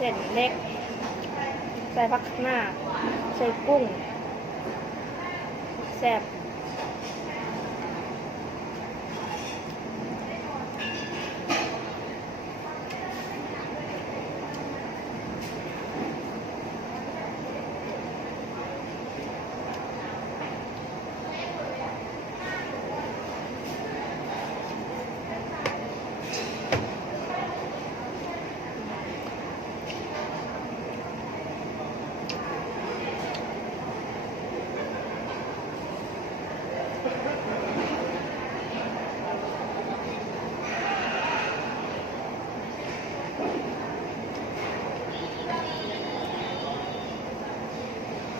เส้นเล็กใส่ผักหน้าใส่กุ้งแซ่บ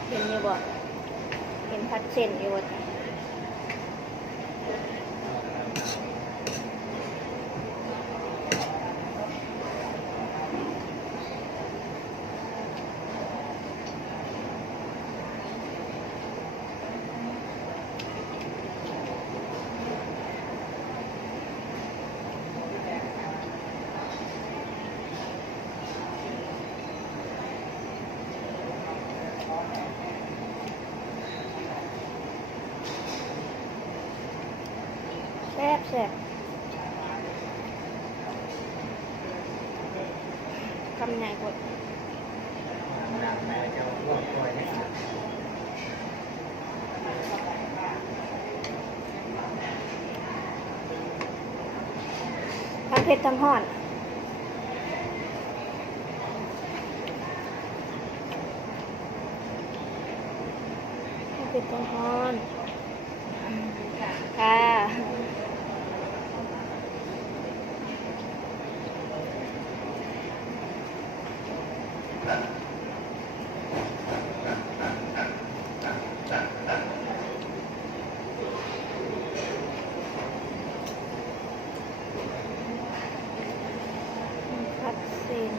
เห็นอยู่บ่เห็นพัดเส้นอยู่บ่แซ่บแซ่บคำใหญ่กดทั้งเผ็ดทั้งฮ้อนทั้งเผ็ดทั้งฮ้อนค่ะผัดเส้น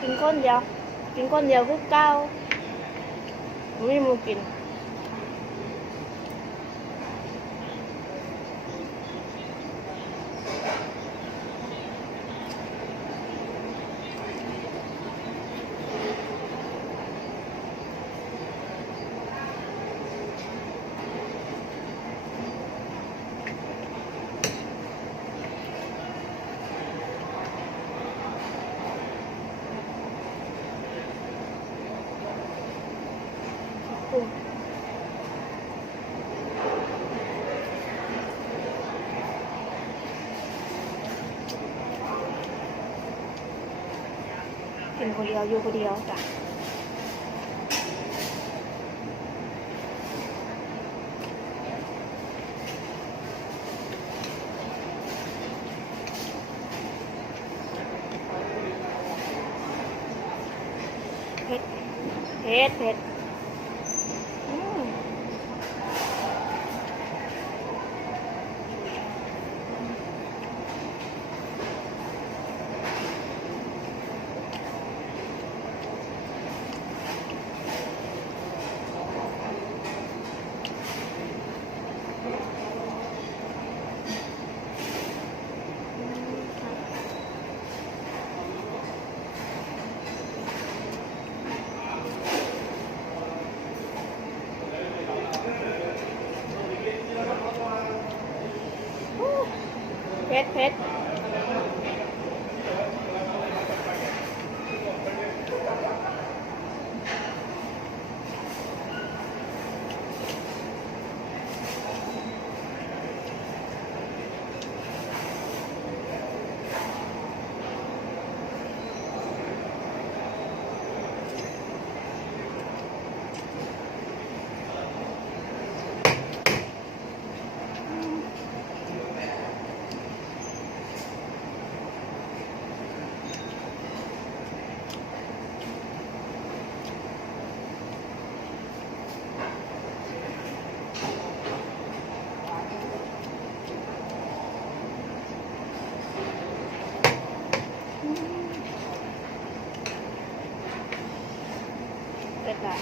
กินคนเดียวคือเก้าไม่มูกินกินคนเดียวอยู่คนเดียวจ้ะเผ็ดเผ็ดเผ็ดเผ็ดเผ็ดเผ็ดอ่ะ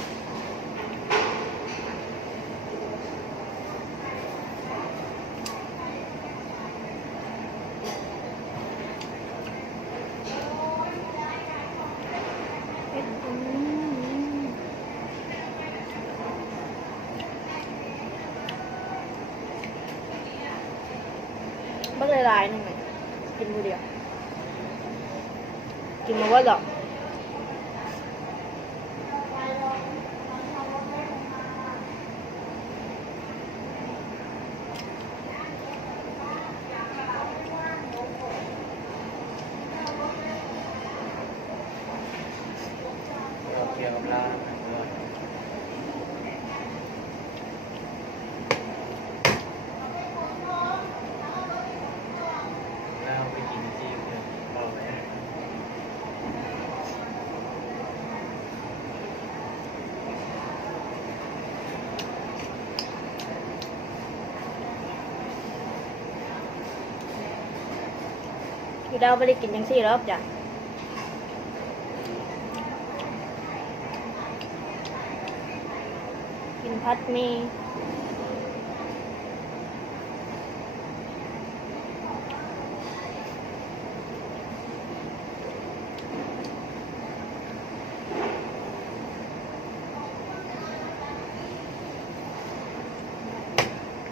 หลายๆหนึ่งเลยกินมือเดียวกินมาว่าหรอกเราเกี่ยวกับร้านแล้วไปกินที่เลยบอกไว้ อยู่ดาวไม่ได้กินยังสี่รอบจ้ะกินพัดหมี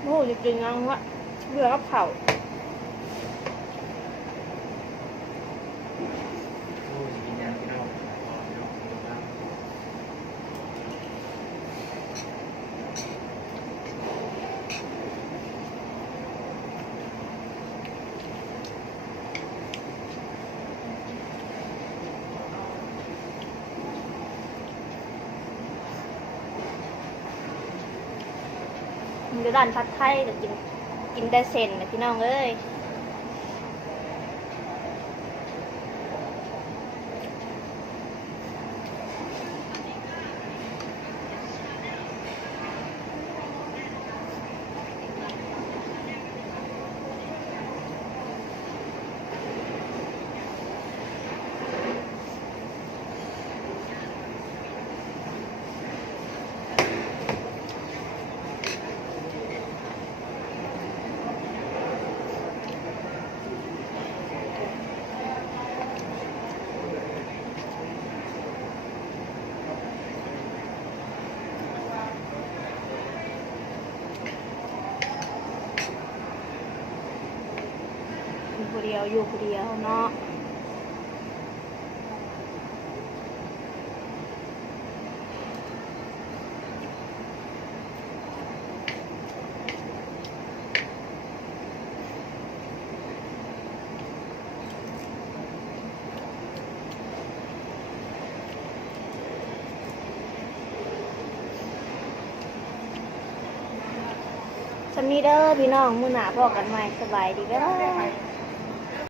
โอ้ยกินยังวะเบื่อกับเผา โอ้ยกินยาพี่น้องมันจะร้านผัดไทยก็กินแต่เส้นนะพี่น้องเอ้ยกินผู้เดียวอยู่ผู้เดียวเนาะสำนีเด้อพี่น้องมื้อหน้าพอกันใหม่สบายดีเด้อ